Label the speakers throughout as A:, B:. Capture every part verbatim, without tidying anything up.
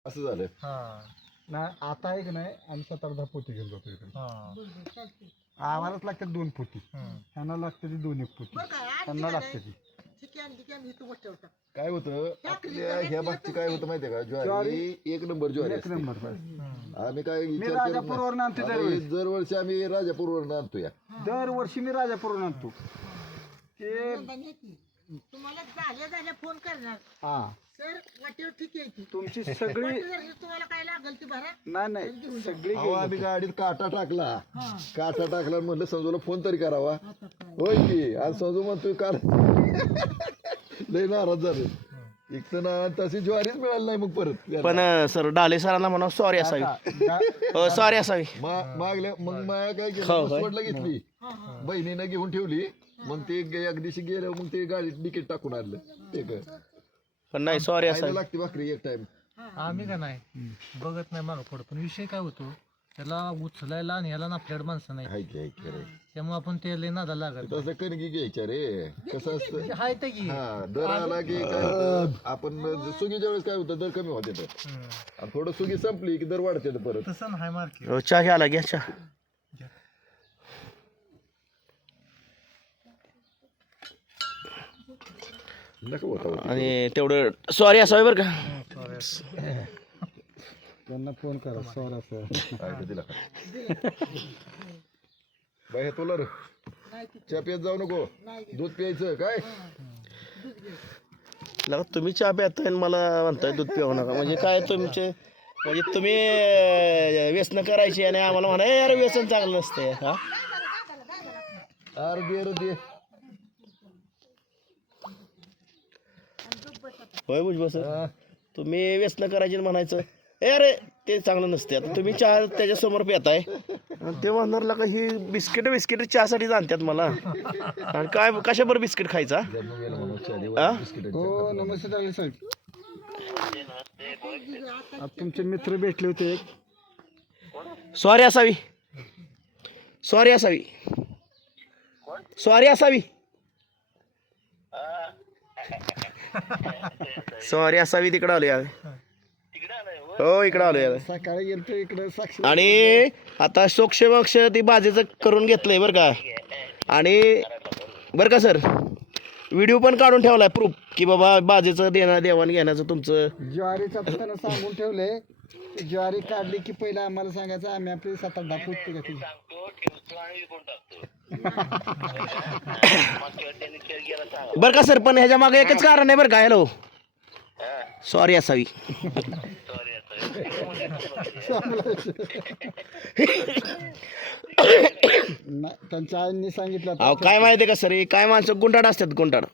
A: असं झालं.
B: हा
C: नाही आता एक नाही आम्ही सात आठ दहा पोती घेऊन जातो इकडे.
B: हा
C: आम्हालाच लागतात दोन पोती,
B: हम्म.
C: त्यांना लागते ती दोन एक पोती, त्यांना लागते ती.
A: काय होतं आपल्या ह्या भागची काय होतं माहितीये का, ज्वारी एक नंबर ज्वारी
C: एक
A: असते.
C: नंबर पाहिजे.
B: हम्म.
A: आम्ही काय
C: मी
A: विचार करत
C: राजापूरवर आणतो
A: नाही.
C: दरवेळी,
A: आता दरवर्षी आम्ही राजापूरवर आणतो या.
C: दरवर्षी मी राजापूरवर आणतो ते.
D: तुम्हाला झाल्या झाल्या फोन करणार
C: हा
D: सर वाटेवर ठीक आहे की
C: तुमची सगळी
D: जर तुम्हाला काय लागल ती भरा.
C: नाही नाही सगळी
A: अहो, आम्ही गाडीत काटा टाकला काटा टाकला म्हणलं संजूला फोन तरी करावा. होय की आज संजू म्हणतोय काल लय नाराज झाले. एक तर ना तशी ज्वारीच मिळाली नाही मग परत.
E: पण सर डाले सरांना म्हणा सॉरी असावी, हो सॉरी असावी.
A: मा- मागल्या मग माया काय
E: हो,
A: केलं
E: होय.
A: सोडला घेतली बहिणीनं घेऊन ठेवली. मग ते गे- एक दिवशी गेलं मग ते गाडीत तिकीट टाकून आणलं. ते काय
E: पण नाही सॉरी
A: खायला
E: असावी.
A: लागते भाकरी एक टाइम.
B: आम्ही का नाही बघत नाही मागं पुढं, पण विषय काय होतो त्याला उचलायला आणि ह्याला ना आपल्याकडे माणसं नाही,
A: हाय की हाय की रे.
B: त्यामुळे आपण ते लय नादा लागत
A: तसं कणगी घ्यायच्या रे. कसं असतं
B: हाय ते की
A: हा दर आला की काय होतं, आपण सुगीच्या वेळेस काय होतं दर कमी होते तर,
B: हम्म.
A: आणि थोडं सुगी संपली की दर वाढते तर परत.
B: तसं नाही मार्केट.
E: हो, चहा घ्यायला घ्या चहा.
A: नको होता
E: आणि तेवढं सॉरी असावी बरं का.
C: त्यांना फोन करा सॉरी असं.
A: काय ते दिला बाई हे तुला रे चहा पियत जाऊ नको, दूध प्यायचं काय.
E: लगा तुम्ही चहा प्याताय आणि मला म्हणताय दूध पिऊ नका, म्हणजे काय तुमचे म्हणजे तुम्ही अं, व्यसन करायची आणि आम्हाला म्हणा "ए, अरे व्यसन चांगलं नसतंय. हा
A: अरे दे रे दे.
E: होय भुजबळ सर, तुम्ही व्यसन करायची आणि म्हणायचं ए अरे ते चांगलं नसते. आता तुम्ही चहा त्याच्या समोर पिताय आणि ते म्हणणार का ही बिस्किट बिस्किट चहासाठी आणतात मला, आणि काय कशाबरोबर बिस्किट खायचा.
A: जन्म गेला म्हणून चहा दे,
E: हा?
A: बिस्किटाची.
C: हो नमस्ते डाले साहेब. आता तुमचे मित्र भेटले होते एक.
E: सॉरी असावी, सॉरी असावी, सॉरी असावी, सॉरी असावी. तिकडं आलो यावे. हो इकडं आलो यावे.
C: सकाळी गेलतो इकडे साक्षी.
E: आणि आता सोक्ष मोक्ष ती बाजेचं करून घेतलंय बरं का. आणि बरं का सर व्हिडिओ पण काढून ठेवलाय प्रूफ की बाबा बाजेचं देणं देवाण घेण्याचं तुमचं.
C: ज्वारीचं आता त्यांना सांगून ठेवले, ज्वारी काढली की पहिलं आम्हाला सांगायचं, आम्ही आपली सात आठ दहा पोती घेतली.
E: बरं का सर, पण ह्याच्या मागे एकच कारण आहे बरं का. हॅलो सॉरी असावी.
C: नाही, त्यांच्या आईंनी सांगितलं
E: अहो
C: आता.
E: काय माहिती का सर, हे काय माणसं गुंडाड असतात गुंडाड.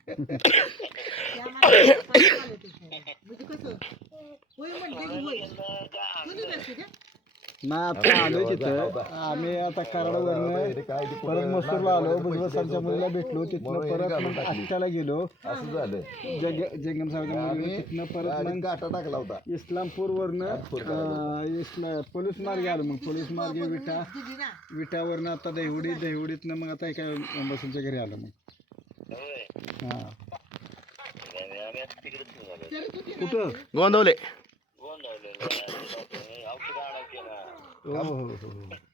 D: म्हणजे कसं होय म्हणते की होय कोणी नसते का
C: नाही आता आलो तिथं आम्ही. आता कराडवरनं परत मसूरला आलो, भुजबळ सरच्या मुलीला भेटलो, तिथनं परत मग आष्ट्याला गेलो,
A: असं झालं.
C: जग जंगम साहेबच्या मुलीला, तिथनं परत
A: गाडीत
C: मग
A: काटा टाकला होता.
C: इस्लामपूरवरनं अं, इस्ला पोलीस मार्गे आलो. मग पोलीस मार्गे विटा
D: दिली ना
C: विटावरनं आता दहिवडी, दहिवडीतनं मग आता एका अंबासूनच्या घरी आलो. मग हा कुठं
E: गोंधवले.
C: हो हो हो हो